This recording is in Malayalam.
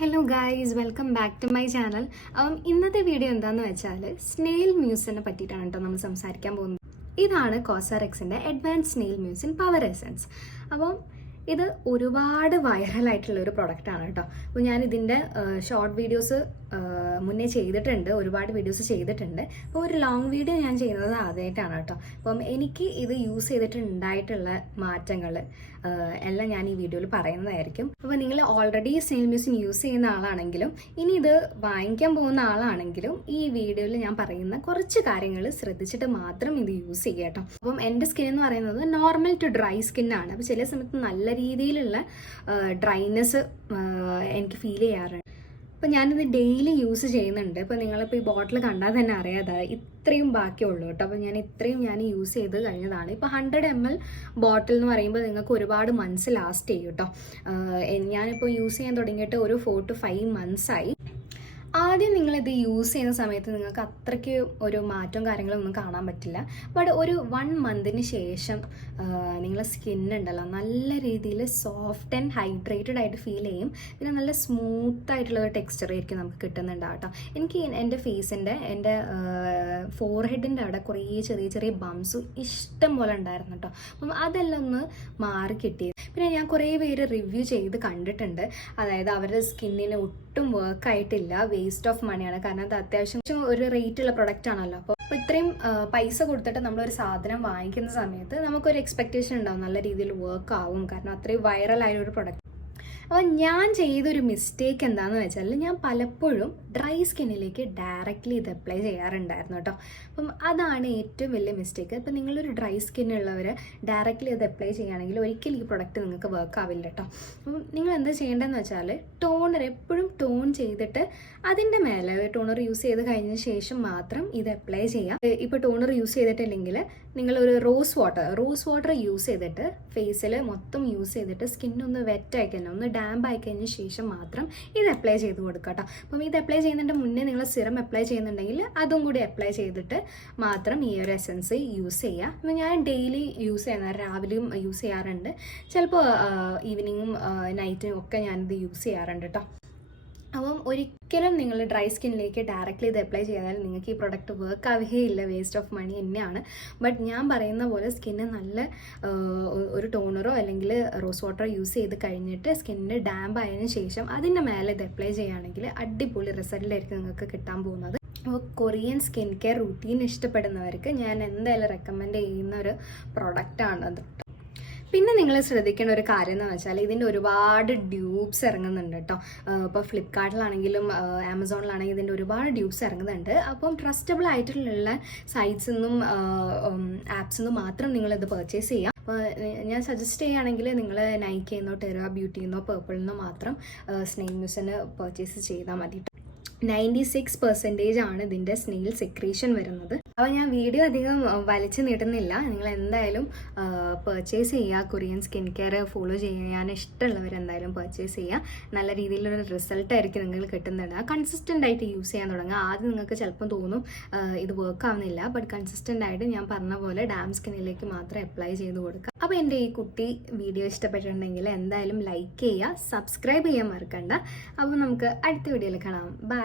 Hello guys, welcome back to my channel. ഇന്നത്തെ വീഡിയോ എന്താണെന്ന് വെച്ചാൽ സ്നെയിൽ മ്യൂസിനെ പറ്റിയിട്ടാണ് കേട്ടോ നമ്മൾ സംസാരിക്കാൻ പോകുന്നത്. ഇതാണ് കോസറെക്സിൻ്റെ advance snail mucin power essence. അപ്പം ഇത് ഒരുപാട് വൈറലായിട്ടുള്ള ഒരു പ്രൊഡക്റ്റാണ് കേട്ടോ. അപ്പോൾ ഞാൻ ഇതിൻ്റെ ഷോർട്ട് വീഡിയോസ് മുന്നേ ചെയ്തിട്ടുണ്ട്, ഒരുപാട് വീഡിയോസ് ചെയ്തിട്ടുണ്ട്. അപ്പോൾ ഒരു ലോങ് വീഡിയോ ഞാൻ ചെയ്യുന്നത് ആദ്യമായിട്ടാണ് കേട്ടോ. അപ്പം എനിക്ക് ഇത് യൂസ് ചെയ്തിട്ടുണ്ടായിട്ടുള്ള മാറ്റങ്ങൾ എല്ലാം ഞാൻ ഈ വീഡിയോയിൽ പറയുന്നതായിരിക്കും. അപ്പോൾ നിങ്ങൾ ഓൾറെഡി സ്നെയിൽ മ്യൂസിൻ യൂസ് ചെയ്യുന്ന ആളാണെങ്കിലും ഇനി ഇത് വാങ്ങിക്കാൻ പോകുന്ന ആളാണെങ്കിലും ഈ വീഡിയോയിൽ ഞാൻ പറയുന്ന കുറച്ച് കാര്യങ്ങൾ ശ്രദ്ധിച്ചിട്ട് മാത്രം ഇത് യൂസ് ചെയ്യുക കേട്ടോ. അപ്പം എൻ്റെ സ്കിൻ എന്ന് പറയുന്നത് നോർമൽ ടു ഡ്രൈ സ്കിന്നാണ്. അപ്പോൾ ചില സമയത്ത് നല്ല രീതിയിലുള്ള ഡ്രൈനെസ് എനിക്ക് ഫീൽ ചെയ്യാറുണ്ട്. അപ്പോൾ ഞാനിത് ഡെയിലി യൂസ് ചെയ്യുന്നുണ്ട്. അപ്പോൾ നിങ്ങളിപ്പോൾ ഈ ബോട്ടിൽ കണ്ടാൽ തന്നെ അറിയാതെ ഇത്രയും ബാക്കിയുള്ളൂ കേട്ടോ. അപ്പോൾ ഇത്രയും ഞാൻ യൂസ് ചെയ്ത് കഴിഞ്ഞതാണ്. ഇപ്പോൾ 100 ml ബോട്ടിൽ എന്ന് പറയുമ്പോൾ നിങ്ങൾക്ക് ഒരുപാട് മന്ത്സ് ലാസ്റ്റ് ചെയ്യും കേട്ടോ. ഞാനിപ്പോൾ യൂസ് ചെയ്യാൻ തുടങ്ങിയിട്ട് ഒരു 4 to 5 months ആയി. ആദ്യം നിങ്ങളിത് യൂസ് ചെയ്യുന്ന സമയത്ത് നിങ്ങൾക്ക് അത്രയ്ക്ക് ഒരു മാറ്റവും കാര്യങ്ങളൊന്നും കാണാൻ പറ്റില്ല. ബട്ട് ഒരു 1 month ശേഷം നിങ്ങളെ സ്കിന്നുണ്ടല്ലോ നല്ല രീതിയിൽ സോഫ്റ്റ് ആൻഡ് ഹൈഡ്രേറ്റഡ് ആയിട്ട് ഫീൽ ചെയ്യും. പിന്നെ നല്ല സ്മൂത്ത് ആയിട്ടുള്ള ഒരു ടെക്സ്ചർ ആയിരിക്കും നമുക്ക് കിട്ടുന്നുണ്ട് കേട്ടോ. എനിക്ക് എൻ്റെ ഫേസിൻ്റെ എൻ്റെ ഫോർഹെഡിൻ്റെ അവിടെ കുറേ ചെറിയ ചെറിയ ബംസ് ഇഷ്ടം പോലെ ഉണ്ടായിരുന്നു കേട്ടോ. അപ്പം അതെല്ലാം ഒന്ന് മാറി കിട്ടിയത്. പിന്നെ ഞാൻ കുറേ പേര് റിവ്യൂ ചെയ്ത് കണ്ടിട്ടുണ്ട്. അതായത് അവരുടെ സ്കിന്നിന് ഒട്ടും വർക്കായിട്ടില്ല, വേസ്റ്റ് ഓഫ് മണിയാണ്. കാരണം അത് അത്യാവശ്യം ഒരു റേറ്റുള്ള പ്രൊഡക്റ്റ് ആണല്ലോ. അപ്പോൾ ഇത്രയും പൈസ കൊടുത്തിട്ട് നമ്മളൊരു സാധനം വാങ്ങിക്കുന്ന സമയത്ത് നമുക്കൊരു എക്സ്പെക്റ്റേഷൻ ഉണ്ടാവും നല്ല രീതിയിൽ വർക്ക് ആവും, കാരണം അത്രയും വൈറലായ ഒരു പ്രൊഡക്റ്റ്. അപ്പോൾ ഞാൻ ചെയ്തൊരു മിസ്റ്റേക്ക് എന്താണെന്ന് വെച്ചാൽ ഞാൻ പലപ്പോഴും ഡ്രൈ സ്കിന്നിലേക്ക് ഡയറക്റ്റ്ലി ഇത് അപ്ലൈ ചെയ്യാറുണ്ടായിരുന്നു കേട്ടോ. അപ്പം അതാണ് ഏറ്റവും വലിയ മിസ്റ്റേക്ക്. ഇപ്പം നിങ്ങളൊരു ഡ്രൈ സ്കിന്നുള്ളവർ ഡയറക്റ്റ്ലി അത് അപ്ലൈ ചെയ്യുകയാണെങ്കിൽ ഒരിക്കലും ഈ പ്രൊഡക്റ്റ് നിങ്ങൾക്ക് വർക്ക് ആവില്ല കേട്ടോ. അപ്പം നിങ്ങൾ എന്ത് ചെയ്യേണ്ടതെന്ന് വെച്ചാൽ ടോണർ എപ്പോഴും ടോൺ ചെയ്തിട്ട് അതിൻ്റെ മേലെ ടോണർ യൂസ് ചെയ്ത് കഴിഞ്ഞ ശേഷം മാത്രം ഇത് അപ്ലൈ ചെയ്യാം. ഇപ്പോൾ ടോണർ യൂസ് ചെയ്തിട്ടില്ലെങ്കിൽ നിങ്ങളൊരു റോസ് വാട്ടർ യൂസ് ചെയ്തിട്ട് ഫേസിൽ മൊത്തം യൂസ് ചെയ്തിട്ട് സ്കിന്നൊന്ന് വെറ്റായി കഴിഞ്ഞാൽ ഒന്ന് ഡാമ്പ് ആയി കഴിഞ്ഞ ശേഷം മാത്രം ഇത് അപ്ലൈ ചെയ്ത് കൊടുക്കുക കേട്ടോ. അപ്പം ഇത് അപ്ലൈ ചെയ്യുന്നതിൻ്റെ മുന്നേ നിങ്ങൾ സിറം അപ്ലൈ ചെയ്യുന്നുണ്ടെങ്കിൽ അതും കൂടി അപ്ലൈ ചെയ്തിട്ട് മാത്രം ഈ ഒരു എസൻസ് യൂസ് ചെയ്യുക. അപ്പം ഞാൻ ഡെയിലി യൂസ് ചെയ്യുന്ന രാവിലെയും യൂസ് ചെയ്യാറുണ്ട്, ചിലപ്പോൾ ഈവനിങ്ങും നൈറ്റും ഒക്കെ ഞാനിത് യൂസ് ചെയ്യാറുണ്ട് കേട്ടോ. അപ്പം ഒരിക്കലും നിങ്ങൾ ഡ്രൈ സ്കിന്നിലേക്ക് ഡയറക്റ്റ്ലി ഇത് അപ്ലൈ ചെയ്താൽ നിങ്ങൾക്ക് ഈ പ്രൊഡക്റ്റ് വർക്ക് ആവുകയില്ല, വേസ്റ്റ് ഓഫ് മണി തന്നെയാണ്. ബട്ട് ഞാൻ പറയുന്ന പോലെ സ്കിന്ന് നല്ല ഒരു ടോണറോ അല്ലെങ്കിൽ റോസ് വാട്ടറോ യൂസ് ചെയ്ത് കഴിഞ്ഞിട്ട് സ്കിന്നിന് ഡാമ്പ് ആയതിനു ശേഷം അതിൻ്റെ മേലെ ഇത് അപ്ലൈ ചെയ്യുകയാണെങ്കിൽ അടിപൊളി റിസൾട്ടിലായിരിക്കും നിങ്ങൾക്ക് കിട്ടാൻ പോകുന്നത്. അപ്പോൾ കൊറിയൻ സ്കിൻ കെയർ റൂട്ടീൻ ഇഷ്ടപ്പെടുന്നവർക്ക് ഞാൻ എന്തായാലും റെക്കമെൻഡ് ചെയ്യുന്ന ഒരു പ്രൊഡക്റ്റാണത്. പിന്നെ നിങ്ങൾ ശ്രദ്ധിക്കേണ്ട ഒരു കാര്യം എന്ന് വെച്ചാൽ ഇതിൻ്റെ ഒരുപാട് ഡ്യൂബ്സ് ഇറങ്ങുന്നുണ്ട് കേട്ടോ. ഇപ്പോൾ ഫ്ലിപ്കാർട്ടിലാണെങ്കിലും ആമസോണിലാണെങ്കിലും ഇതിൻ്റെ ഒരുപാട് ഡ്യൂബ്സ് ഇറങ്ങുന്നുണ്ട്. അപ്പം ട്രസ്റ്റബിൾ ആയിട്ടുള്ള സൈറ്റ്സിൽ നിന്നും ആപ്സിൽ നിന്നും മാത്രം നിങ്ങളിത് പർച്ചേസ് ചെയ്യാം. അപ്പോൾ ഞാൻ സജസ്റ്റ് ചെയ്യുകയാണെങ്കിൽ നിങ്ങൾ നൈക്കയെന്നോ ടെറ ബ്യൂട്ടിന്നോ പേർപ്പിളിൽ നിന്നോ മാത്രം സ്നെയിൽ മ്യൂസിന് പർച്ചേസ് ചെയ്താൽ മതി. 96% ആണ് ഇതിൻ്റെ സ്നെയിൽ സെക്രീഷൻ വരുന്നത്. അപ്പോൾ ഞാൻ വീഡിയോ അധികം വലിച്ചു നീട്ടുന്നില്ല. നിങ്ങൾ എന്തായാലും പർച്ചേസ് ചെയ്യുക. കൊറിയൻ സ്കിൻ കെയർ ഫോളോ ചെയ്യാൻ ഇഷ്ടമുള്ളവർ എന്തായാലും പർച്ചേസ് ചെയ്യുക. നല്ല രീതിയിലൊരു റിസൾട്ടായിരിക്കും നിങ്ങൾക്ക് കിട്ടുന്നത്. കൺസിസ്റ്റൻ്റ് ആയിട്ട് യൂസ് ചെയ്യാൻ തുടങ്ങുക. ആദ്യം നിങ്ങൾക്ക് ചിലപ്പം തോന്നും ഇത് വർക്ക് ആവുന്നില്ല, ബട്ട് കൺസിസ്റ്റൻ്റ് ആയിട്ട് ഞാൻ പറഞ്ഞ പോലെ ഡാം സ്കിന്നിലേക്ക് മാത്രം അപ്ലൈ ചെയ്ത് കൊടുക്കുക. അപ്പോൾ എൻ്റെ ഈ കുട്ടി വീഡിയോ ഇഷ്ടപ്പെട്ടിട്ടുണ്ടെങ്കിൽ എന്തായാലും ലൈക്ക് ചെയ്യുക, സബ്സ്ക്രൈബ് ചെയ്യാൻ മറക്കണ്ട. അപ്പോൾ നമുക്ക് അടുത്ത വീഡിയോയിൽ കാണാം. ബൈ.